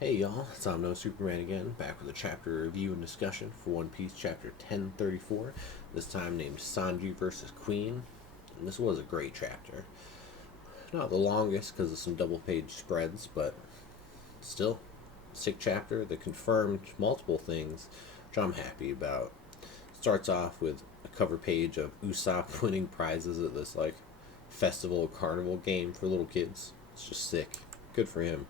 Hey y'all, it's I'm No Superman again, back with a chapter review and discussion for One Piece chapter 1034, this time named Sanji versus Queen. And this was a great chapter. Not the longest because of some double page spreads, but still, sick chapter that confirmed multiple things, which I'm happy about. Starts off with a cover page of Usopp winning prizes at this festival carnival game for little kids. It's just sick. Good for him.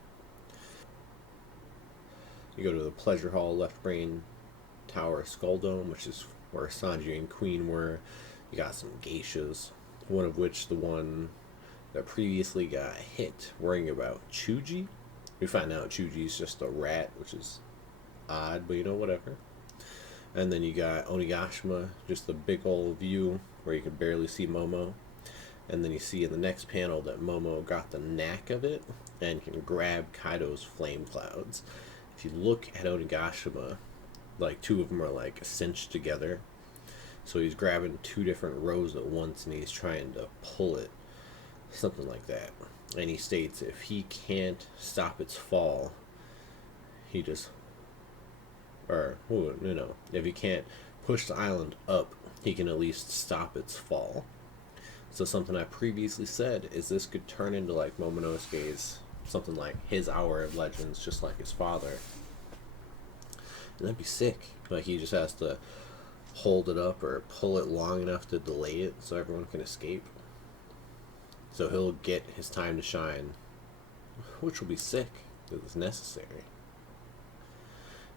You go to the Pleasure Hall Left Brain Tower Skull Dome, which is where Sanji and Queen were. You got some geishas, one of which the one that previously got hit, worrying about Chuji. We find out Chuji's just a rat, which is odd, but whatever. And then you got Onigashima, just the big old view where you can barely see Momo. And then you see in the next panel that Momo got the knack of it and can grab Kaido's flame clouds. If you look at Onigashima, two of them are cinched together. So he's grabbing two different rows at once and he's trying to pull it. Something like that. And he states if he can't stop its fall, he just. If he can't push the island up, he can at least stop its fall. So something I previously said is this could turn into Momonosuke's something like his Hour of Legends, just like his father. And that'd be sick. He just has to hold it up or pull it long enough to delay it so everyone can escape. So he'll get his time to shine, which will be sick if it's necessary.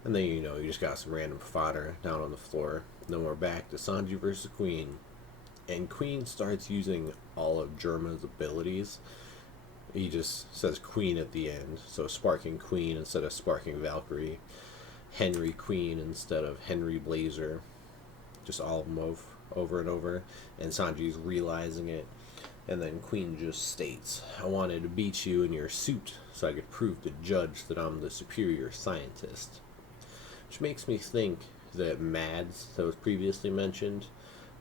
And then you just got some random fodder down on the floor. Then we're back to Sanji versus Queen. And Queen starts using all of Germa's abilities. He just says Queen at the end, so Sparking Queen instead of Sparking Valkyrie, Henry Queen instead of Henry Blazer, just all of them over and over, and Sanji's realizing it, and then Queen just states, I wanted to beat you in your suit so I could prove to Judge that I'm the superior scientist. Which makes me think that Mads, that was previously mentioned,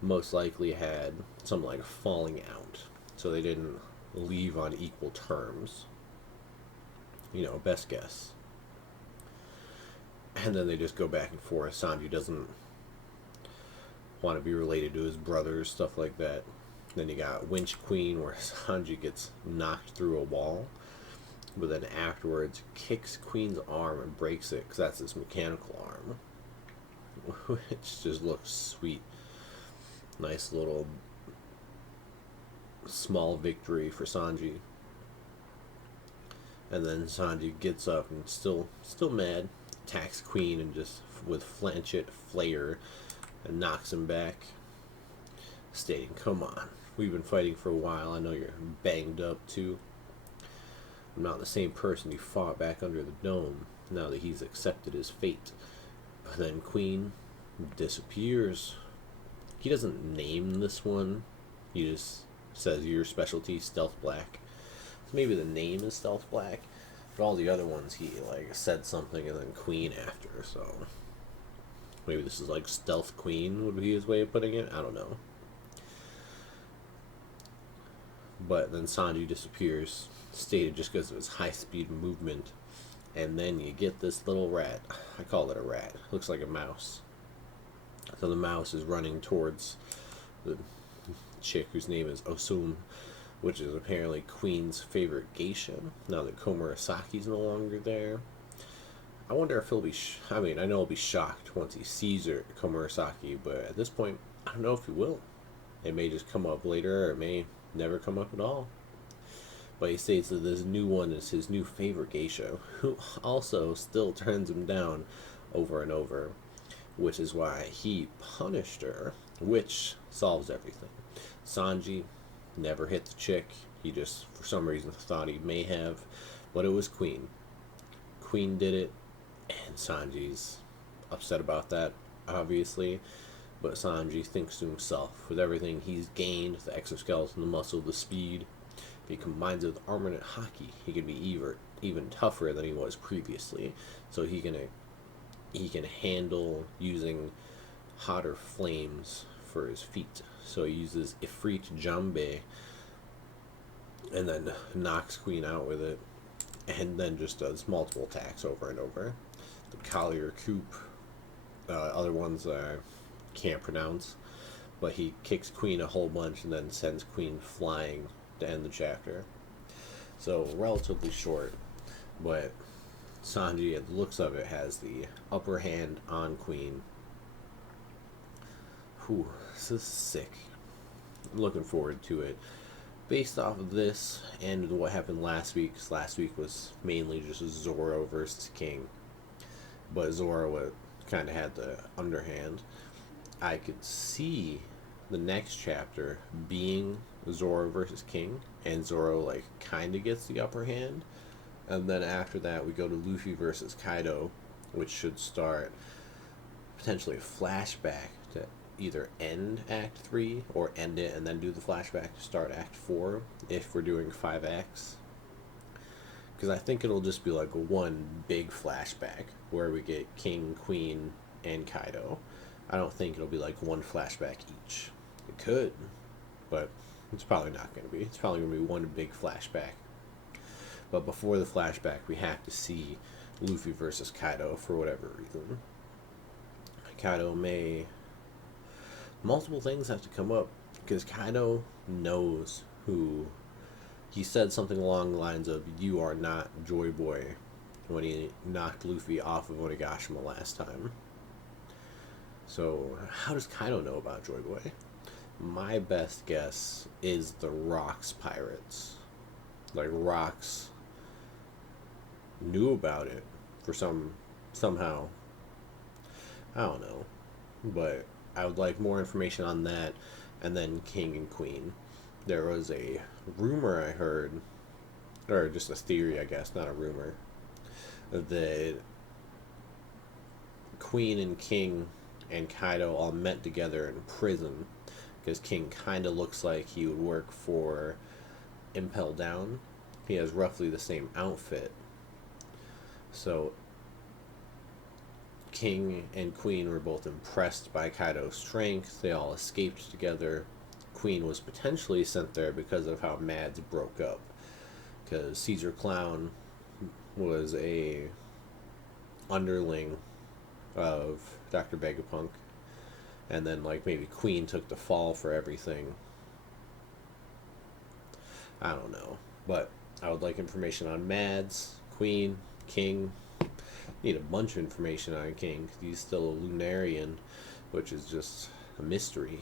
most likely had something like a falling out, so they didn't leave on equal terms. Best guess. And then they just go back and forth. Sanji doesn't want to be related to his brothers, stuff like that. Then you got Winch Queen, where Sanji gets knocked through a wall, but then afterwards kicks Queen's arm and breaks it, because that's his mechanical arm, which just looks sweet. Nice little small victory for Sanji. And then Sanji gets up and still mad, attacks Queen and just with Flanchet Flare and knocks him back, stating, come on, we've been fighting for a while, I know you're banged up too. I'm not the same person you fought back under the dome now that he's accepted his fate. But then Queen disappears. He doesn't name this one, he just says your specialty, Stealth Black. So maybe the name is Stealth Black, but all the other ones he said something and then Queen after, so maybe this is Stealth Queen would be his way of putting it, I don't know. But then Sanji disappears, stated just because of his high speed movement, and then you get this little rat. I call it a rat, looks like a mouse. So the mouse is running towards the chick whose name is Osum, which is apparently Queen's favorite geisha, now that Komurasaki's no longer there. I wonder if he'll be, I know he'll be shocked once he sees her, Komurasaki, but at this point, I don't know if he will. It may just come up later, or it may never come up at all. But he states that this new one is his new favorite geisha, who also still turns him down over and over, which is why he punished her, which solves everything. Sanji never hit the chick. He just, for some reason, thought he may have, but it was Queen. Queen did it, and Sanji's upset about that, obviously. But Sanji thinks to himself, with everything he's gained, the exoskeleton, the muscle, the speed, if he combines it with armor and hockey, he can be even tougher than he was previously. So he can handle using hotter flames for his feet. So he uses Ifrit Jambe and then knocks Queen out with it. and then just does multiple attacks over and over. The Collier Coup, other ones I can't pronounce, but he kicks Queen a whole bunch and then sends Queen flying to end the chapter. So relatively short, but Sanji, at the looks of it, has the upper hand on Queen. Whew, this is sick. I'm looking forward to it. Based off of this and what happened last week, 'cause last week was mainly just Zoro versus King, but Zoro kind of had the underhand. I could see the next chapter being Zoro versus King, and Zoro like kind of gets the upper hand, and then after that we go to Luffy versus Kaido, which should start potentially a flashback to either end Act 3 or end it and then do the flashback to start Act 4 if we're doing 5 acts. Because I think it'll just be like one big flashback where we get King, Queen, and Kaido. I don't think it'll be like one flashback each. It could, but it's probably not going to be. It's probably going to be one big flashback. But before the flashback, we have to see Luffy versus Kaido for whatever reason. Kaido may... Multiple things have to come up because Kaido knows who... He said something along the lines of, "You are not Joy Boy," when he knocked Luffy off of Onigashima last time. So, how does Kaido know about Joy Boy? My best guess is the Rocks pirates. Like, Rocks knew about it for somehow. I don't know. But I would like more information on that, and then King and Queen. There was a rumor I heard, or just a theory, I guess, not a rumor, that Queen and King and Kaido all met together in prison because King kind of looks like he would work for Impel Down. He has roughly the same outfit. So King and Queen were both impressed by Kaido's strength. They all escaped together. Queen was potentially sent there because of how Mads broke up. Because Caesar Clown was a underling of Dr. Vegapunk. And then, like, maybe Queen took the fall for everything. I don't know. But I would like information on Mads, Queen, King. Need a bunch of information on King because he's still a Lunarian, which is just a mystery.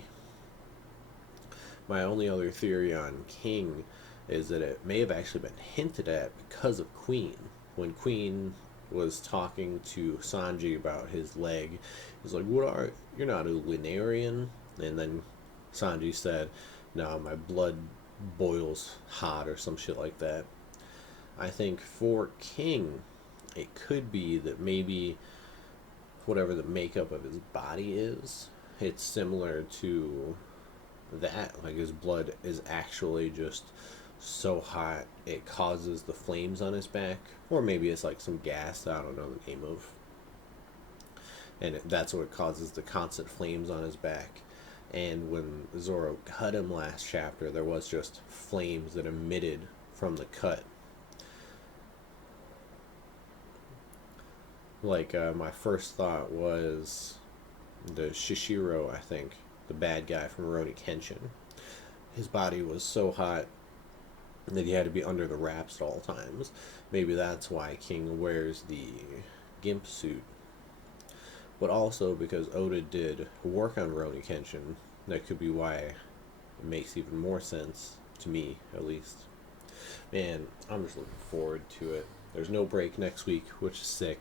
My only other theory on King is that it may have actually been hinted at because of Queen. When Queen was talking to Sanji about his leg, he's like, you're not a Lunarian?" And then Sanji said, "No, my blood boils hot," or some shit like that. I think for King, it could be that maybe whatever the makeup of his body is, it's similar to that. Like, his blood is actually just so hot it causes the flames on his back. Or maybe it's like some gas that I don't know the name of. And that's what causes the constant flames on his back. And when Zoro cut him last chapter, there was just flames that emitted from the cut. Like, my first thought was the Shishiro, I think, the bad guy from Rurouni Kenshin. His body was so hot that he had to be under the wraps at all times. Maybe that's why King wears the gimp suit. But also because Oda did work on Rurouni Kenshin, that could be why it makes even more sense, to me at least. Man, I'm just looking forward to it. There's no break next week, which is sick.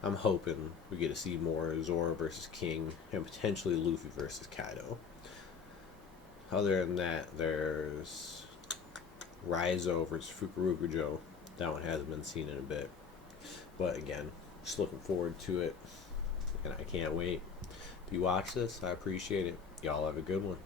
I'm hoping we get to see more Zoro versus King and potentially Luffy versus Kaido. Other than that, there's Raizo versus Fukurokujo. That one hasn't been seen in a bit. But again, just looking forward to it. And I can't wait. If you watch this, I appreciate it. Y'all have a good one.